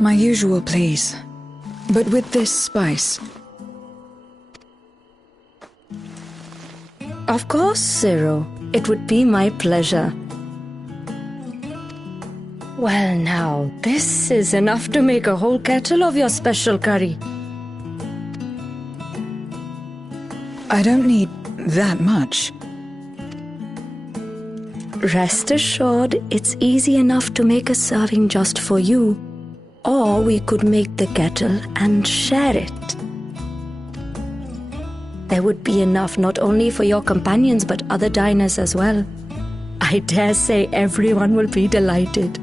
My usual, please. But with this spice. Of course, Zero. It would be my pleasure. Well now, this is enough to make a whole kettle of your special curry. I don't need that much. Rest assured, it's easy enough to make a serving just for you. Or we could make the kettle and share it. There would be enough not only for your companions but other diners as well. I dare say everyone will be delighted.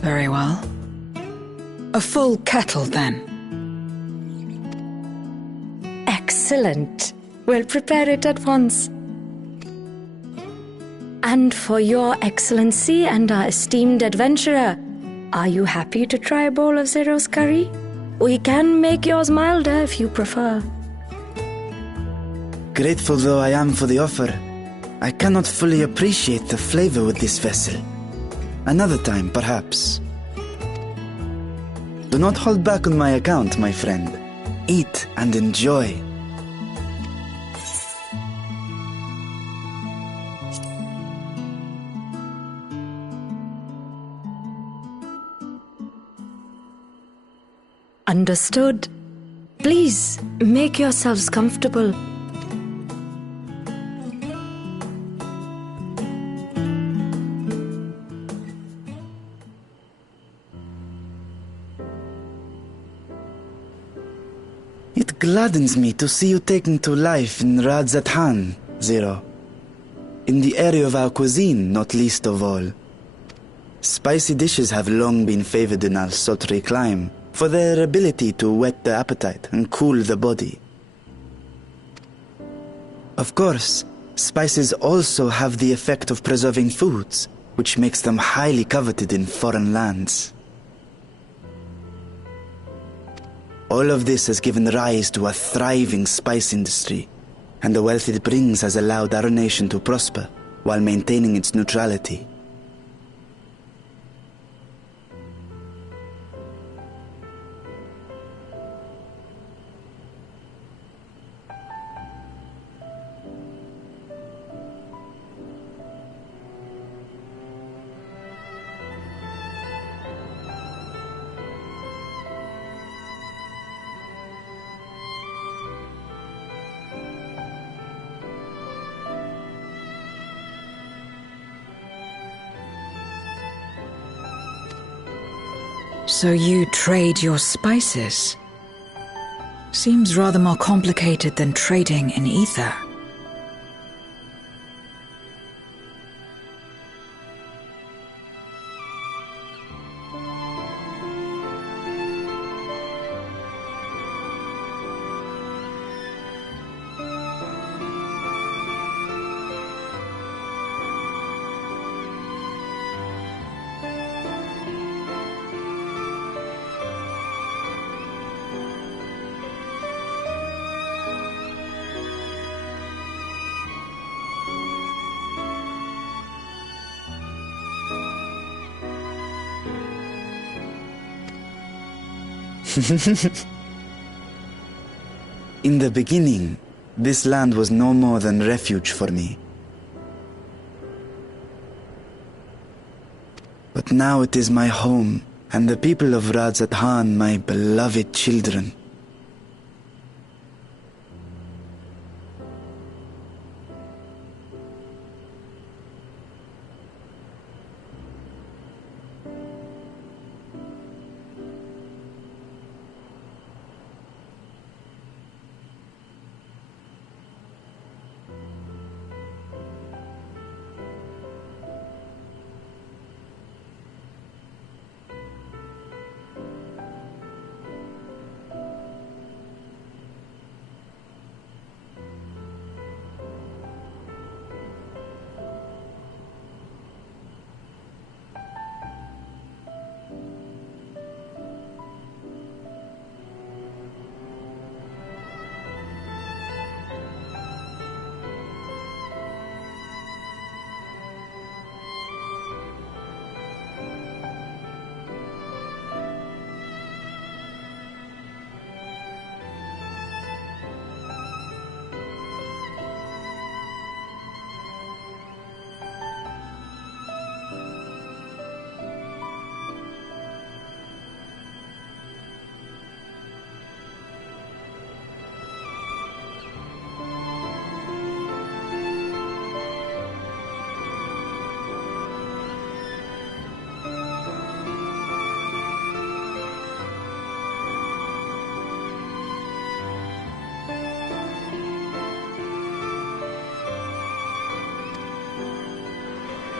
Very well. A full kettle, then. Excellent. We'll prepare it at once. And for your excellency and our esteemed adventurer, are you happy to try a bowl of Zero's curry? We can make yours milder if you prefer. Grateful though I am for the offer, I cannot fully appreciate the flavor with this vessel. Another time, perhaps. Do not hold back on my account, my friend. Eat and enjoy. Understood. Please, make yourselves comfortable. It gladdens me to see you taking to life in Radzatan, Zero. In the area of our cuisine, not least of all. Spicy dishes have long been favored in our sultry clime, for their ability to whet the appetite and cool the body. Of course, spices also have the effect of preserving foods, which makes them highly coveted in foreign lands. All of this has given rise to a thriving spice industry, and the wealth it brings has allowed our nation to prosper while maintaining its neutrality. So you trade your spices? Seems rather more complicated than trading in ether. In the beginning, this land was no more than refuge for me. But now it is my home, and the people of Radzatan my beloved children.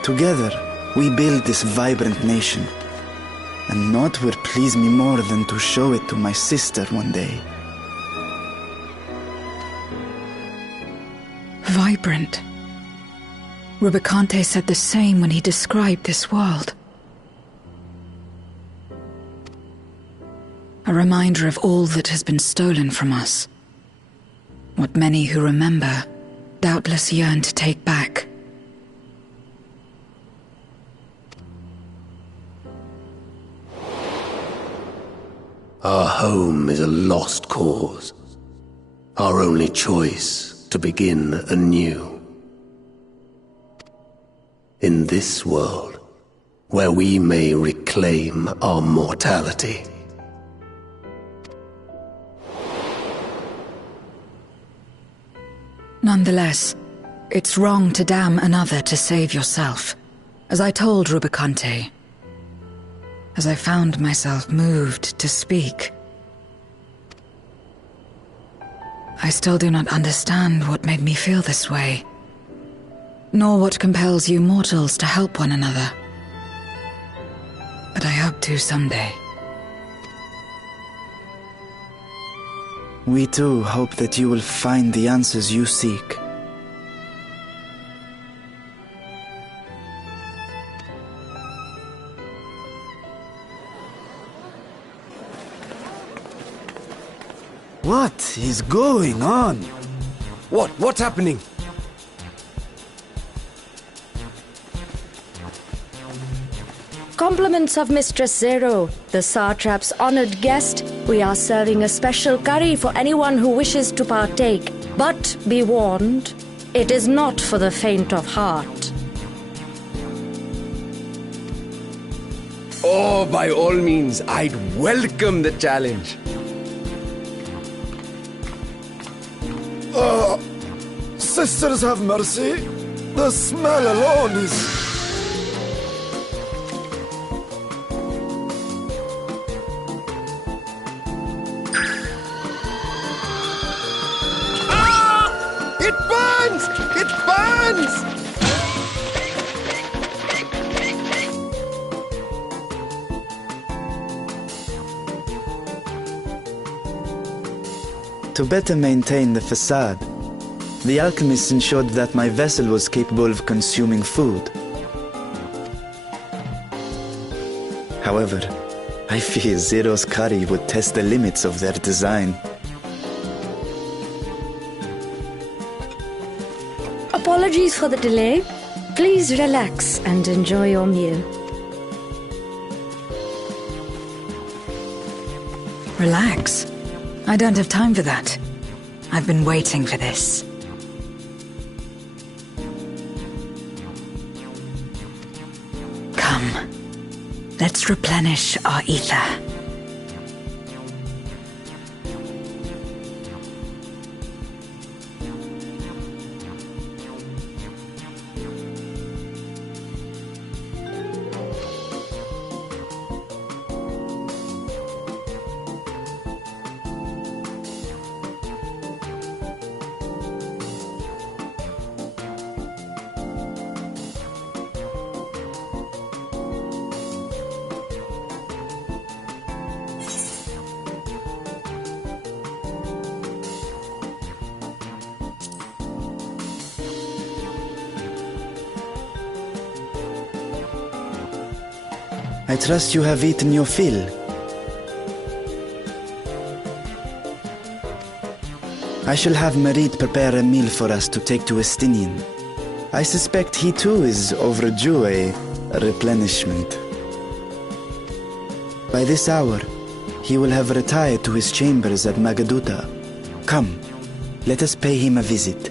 Together, we build this vibrant nation. And naught would please me more than to show it to my sister one day. Vibrant. Rubicante said the same when he described this world. A reminder of all that has been stolen from us. What many who remember doubtless yearn to take back. Our home is a lost cause. Our only choice to begin anew. In this world, where we may reclaim our mortality. Nonetheless, it's wrong to damn another to save yourself, as I told Rubicante. As I found myself moved to speak. I still do not understand what made me feel this way, nor what compels you mortals to help one another. But I hope to someday. We too hope that you will find the answers you seek. What is going on? What's happening? Compliments of Mistress Zero, the Satrap's honored guest. We are serving a special curry for anyone who wishes to partake. But be warned, it is not for the faint of heart. Oh, by all means, I'd welcome the challenge. Sisters have mercy. The smell alone is... It burns! It burns! To better maintain the facade, the alchemists ensured that my vessel was capable of consuming food. However, I fear Zero's curry would test the limits of their design. Apologies for the delay. Please relax and enjoy your meal. Relax. I don't have time for that. I've been waiting for this. Come. Let's replenish our ether. I trust you have eaten your fill. I shall have Marit prepare a meal for us to take to Estinian. I suspect he too is overdue a replenishment. By this hour, he will have retired to his chambers at Magaduta. Come, let us pay him a visit.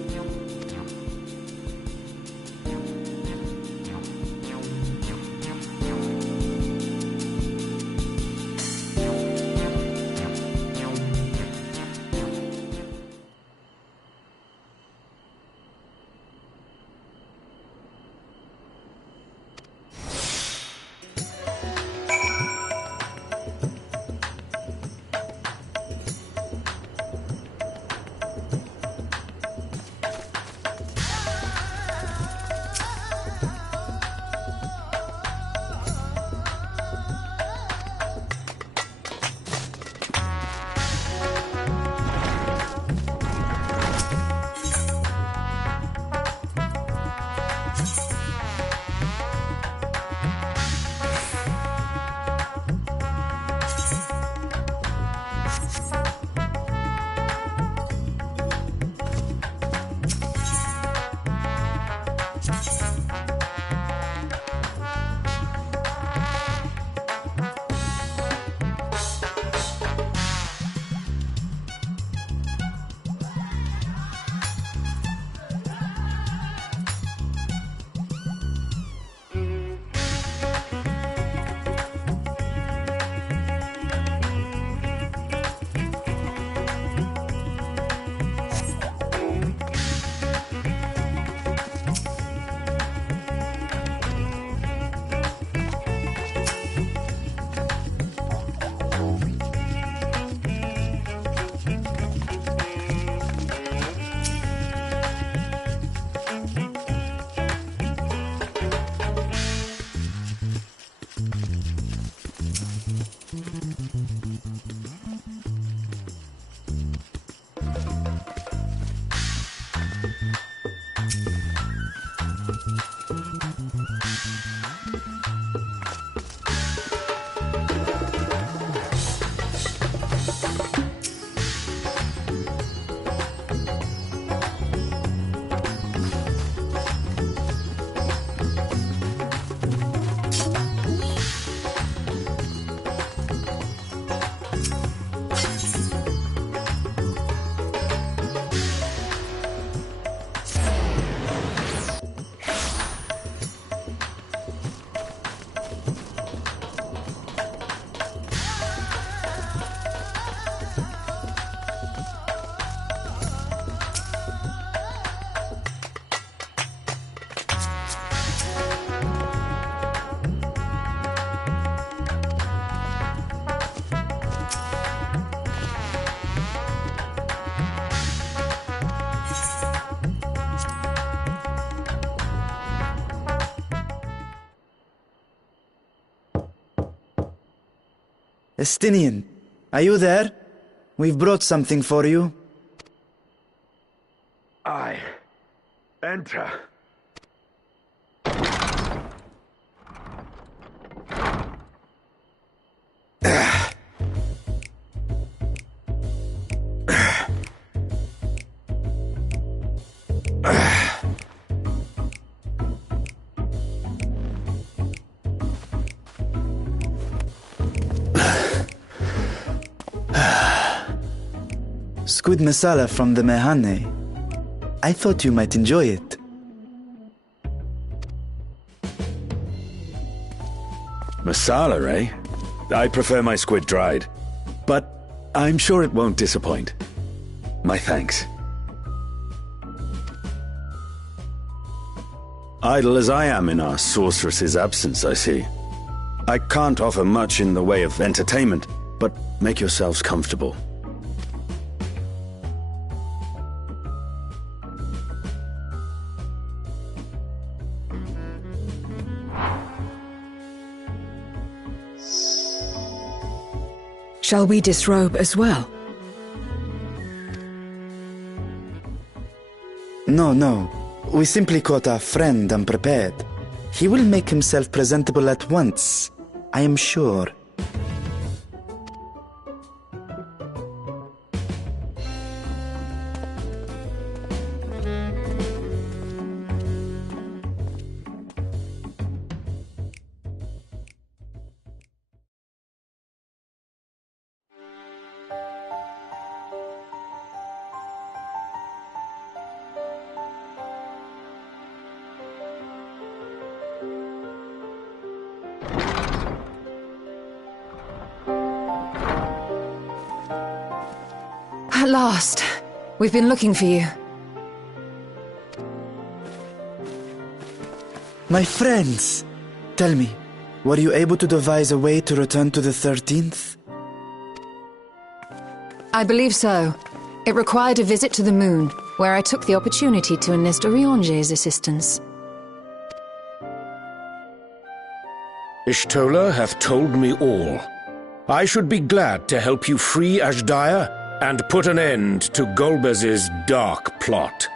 Estinian, are you there? We've brought something for you. Enter. Squid masala from the Mehane. I thought you might enjoy it. Masala, eh? I prefer my squid dried. But I'm sure it won't disappoint. My thanks. Idle as I am in our sorceress's absence, I see. I can't offer much in the way of entertainment, but make yourselves comfortable. Shall we disrobe as well? No. We simply caught our friend unprepared. He will make himself presentable at once, I am sure. At last. We've been looking for you. My friends! Tell me, were you able to devise a way to return to the 13th? I believe so. It required a visit to the moon, where I took the opportunity to enlist Orionge's assistance. Ishtola hath told me all. I should be glad to help you free Ashdaya and put an end to Golbez's dark plot.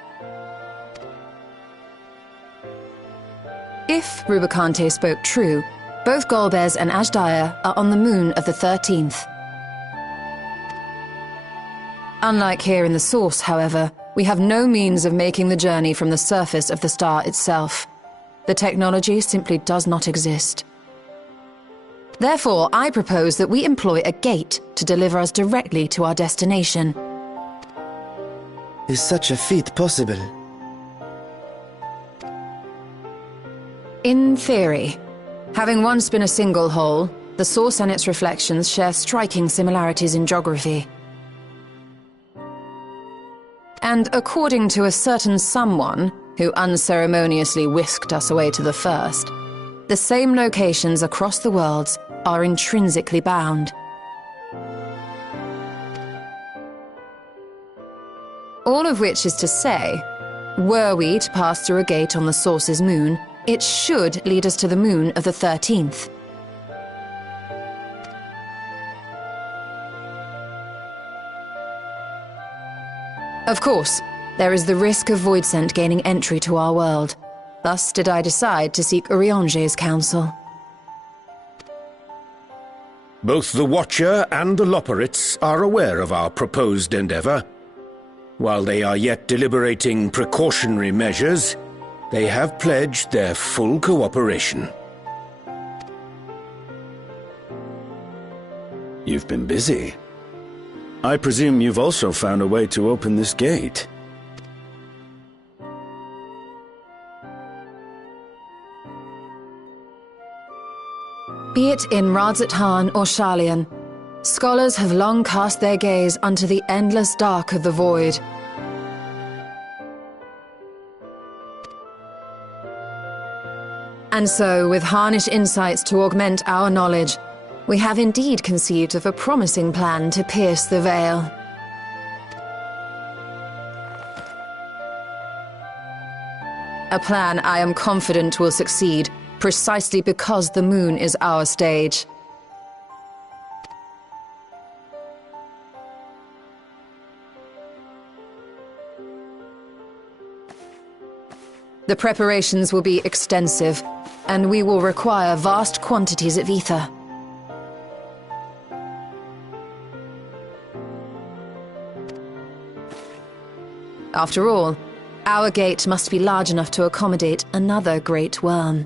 If Rubicante spoke true, both Golbez and Ashdaya are on the moon of the 13th. Unlike here in the Source, however, we have no means of making the journey from the surface of the star itself. The technology simply does not exist. Therefore, I propose that we employ a gate to deliver us directly to our destination. Is such a feat possible? In theory. Having once been a single hole, the Source and its reflections share striking similarities in geography. And according to a certain someone who unceremoniously whisked us away to the first, the same locations across the worlds are intrinsically bound. All of which is to say, were we to pass through a gate on the Source's moon, it should lead us to the moon of the 13th. Of course, there is the risk of Voidsent gaining entry to our world. Thus did I decide to seek Urianger's counsel. Both the Watcher and the Loporrits are aware of our proposed endeavor. While they are yet deliberating precautionary measures, they have pledged their full cooperation. You've been busy. I presume you've also found a way to open this gate. Be it in Radzat-Han or Sharlayan, scholars have long cast their gaze unto the endless dark of the void. And so, with Harnish insights to augment our knowledge, we have indeed conceived of a promising plan to pierce the veil. A plan I am confident will succeed, precisely because the moon is our stage. The preparations will be extensive, and we will require vast quantities of ether. After all, our gate must be large enough to accommodate another great worm.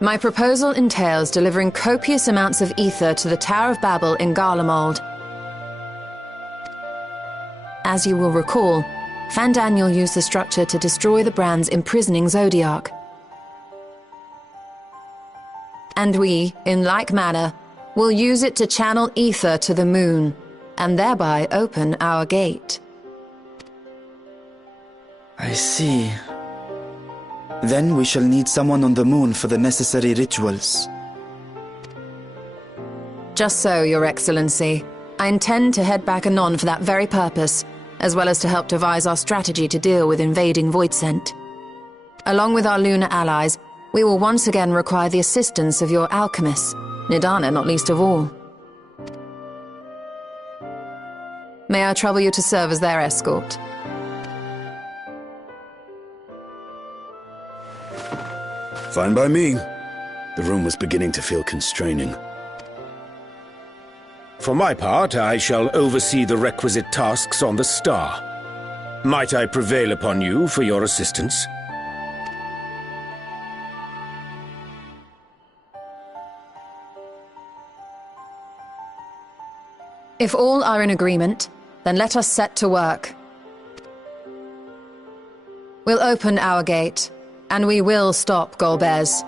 My proposal entails delivering copious amounts of ether to the Tower of Babel in Garlemald. As you will recall, Fandaniel used the structure to destroy the Brand's imprisoning Zodiac. And we, in like manner, will use it to channel ether to the moon, and thereby open our gate. I see. Then we shall need someone on the moon for the necessary rituals. Just so, Your Excellency. I intend to head back anon for that very purpose, as well as to help devise our strategy to deal with invading Voidsent. Along with our lunar allies, we will once again require the assistance of your alchemists, Nidana not least of all. May I trouble you to serve as their escort? Fine by me. The room was beginning to feel constraining. For my part, I shall oversee the requisite tasks on the star. Might I prevail upon you for your assistance? If all are in agreement, then let us set to work. We'll open our gate, and we will stop Golbez.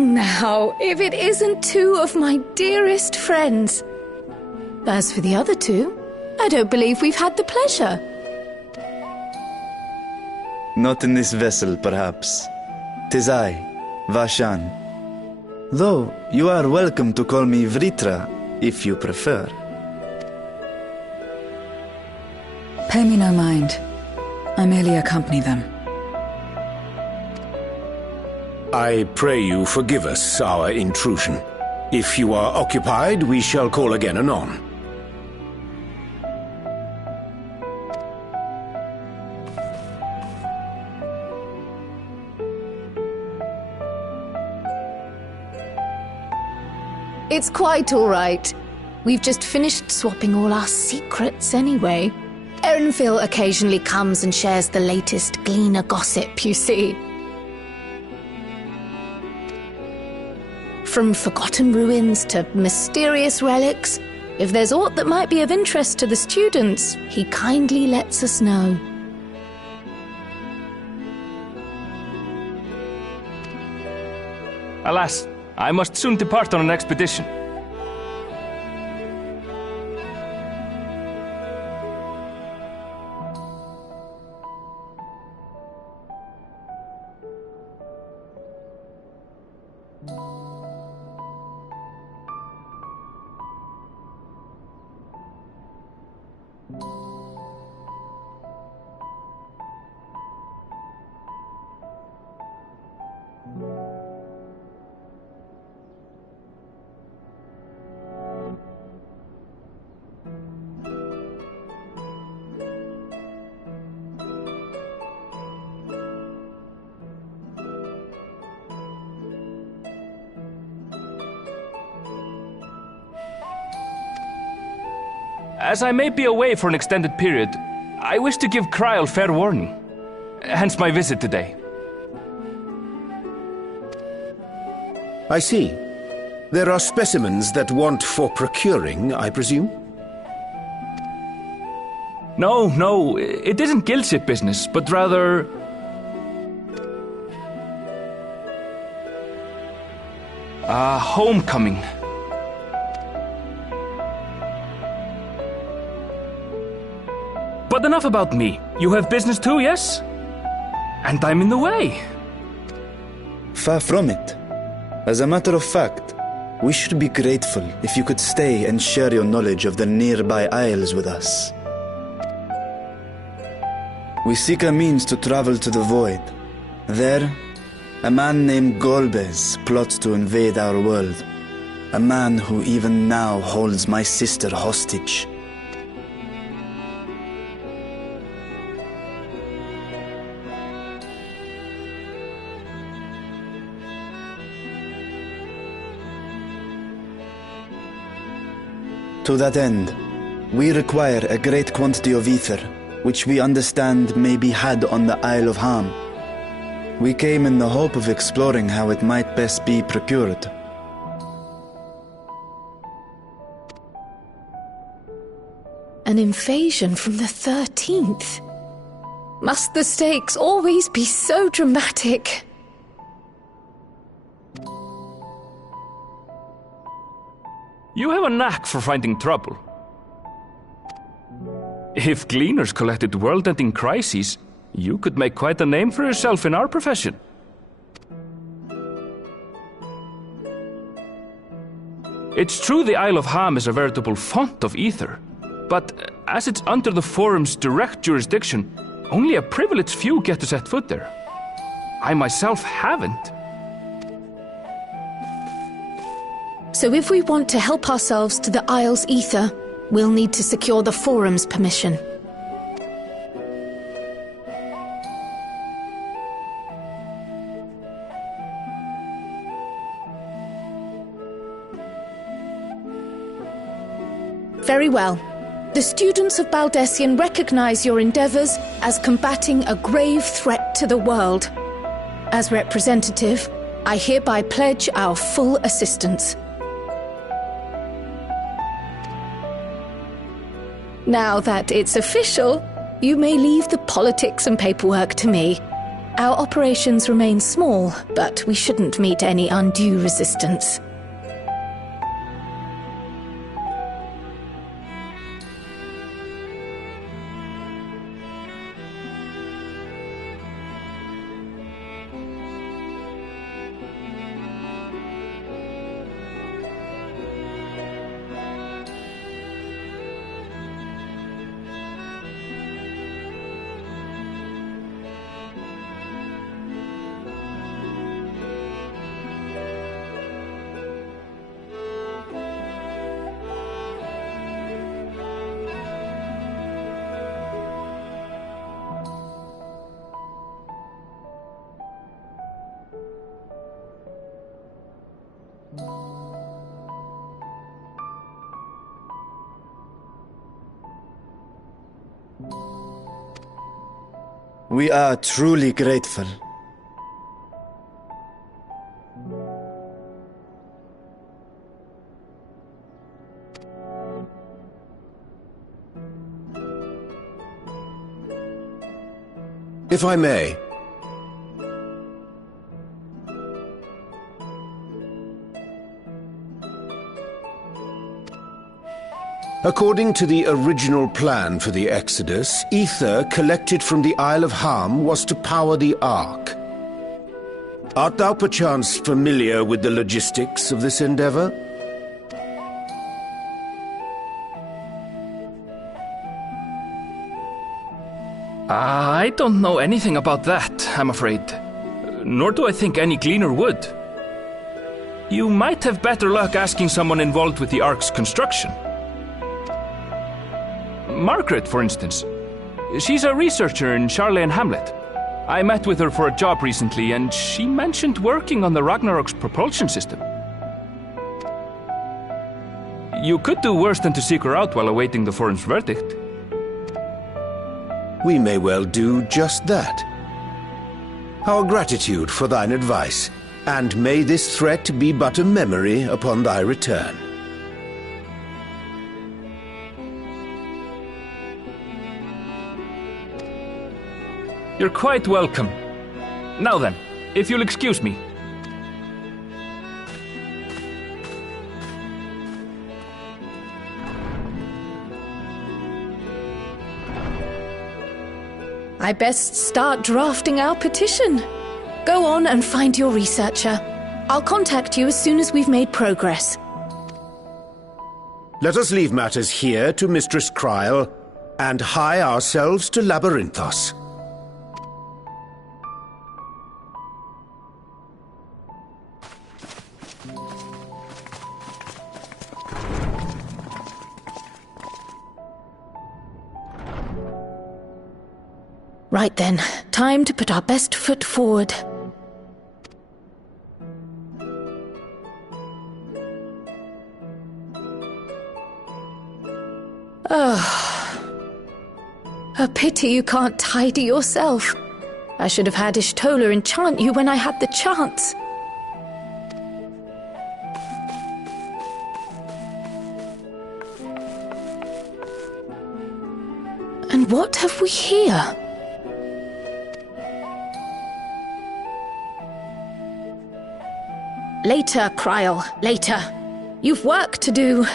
Come now, if it isn't two of my dearest friends. As for the other two, I don't believe we've had the pleasure. Not in this vessel, perhaps. 'Tis I, Vashan. Though, you are welcome to call me Vritra, if you prefer. Pay me no mind. I merely accompany them. I pray you forgive us our intrusion. If you are occupied, we shall call again anon. It's quite all right. We've just finished swapping all our secrets anyway. Erenville occasionally comes and shares the latest Gleaner gossip, you see. From forgotten ruins to mysterious relics, if there's aught that might be of interest to the students, he kindly lets us know. Alas, I must soon depart on an expedition. As I may be away for an extended period, I wish to give Kryl fair warning. Hence my visit today. I see. There are specimens that want for procuring, I presume? No, it isn't guildship business, but rather... homecoming. But enough about me. You have business too, yes? And I'm in the way. Far from it. As a matter of fact, we should be grateful if you could stay and share your knowledge of the nearby isles with us. We seek a means to travel to the Void. There, a man named Golbez plots to invade our world. A man who even now holds my sister hostage. To that end, we require a great quantity of ether, which we understand may be had on the Isle of Ham. We came in the hope of exploring how it might best be procured. An invasion from the 13th? Must the stakes always be so dramatic? You have a knack for finding trouble. If Gleaners collected world-ending crises, you could make quite a name for yourself in our profession. It's true the Isle of Ham is a veritable font of ether, but as it's under the Forum's direct jurisdiction, only a privileged few get to set foot there. I myself haven't. So if we want to help ourselves to the Isle's ether, we'll need to secure the Forum's permission. Very well. The students of Baldessian recognize your endeavors as combating a grave threat to the world. As representative, I hereby pledge our full assistance. Now that it's official, you may leave the politics and paperwork to me. Our operations remain small, but we shouldn't meet any undue resistance. We are truly grateful. If I may. According to the original plan for the Exodus, ether collected from the Isle of Ham was to power the Ark. Art thou perchance familiar with the logistics of this endeavor? I don't know anything about that, I'm afraid. Nor do I think any gleaner would. You might have better luck asking someone involved with the Ark's construction. Margaret, for instance. She's a researcher in Charley and Hamlet. I met with her for a job recently, and she mentioned working on the Ragnarok's propulsion system. You could do worse than to seek her out while awaiting the forum's verdict. We may well do just that. Our gratitude for thine advice, and may this threat be but a memory upon thy return. You're quite welcome. Now then, if you'll excuse me. I best start drafting our petition. Go on and find your researcher. I'll contact you as soon as we've made progress. Let us leave matters here to Mistress Kryl, and hie ourselves to Labyrinthos. Right then, time to put our best foot forward. A pity you can't tidy yourself. I should have had Ishtola enchant you when I had the chance. And what have we here? Later, Kryl, later. You've work to do.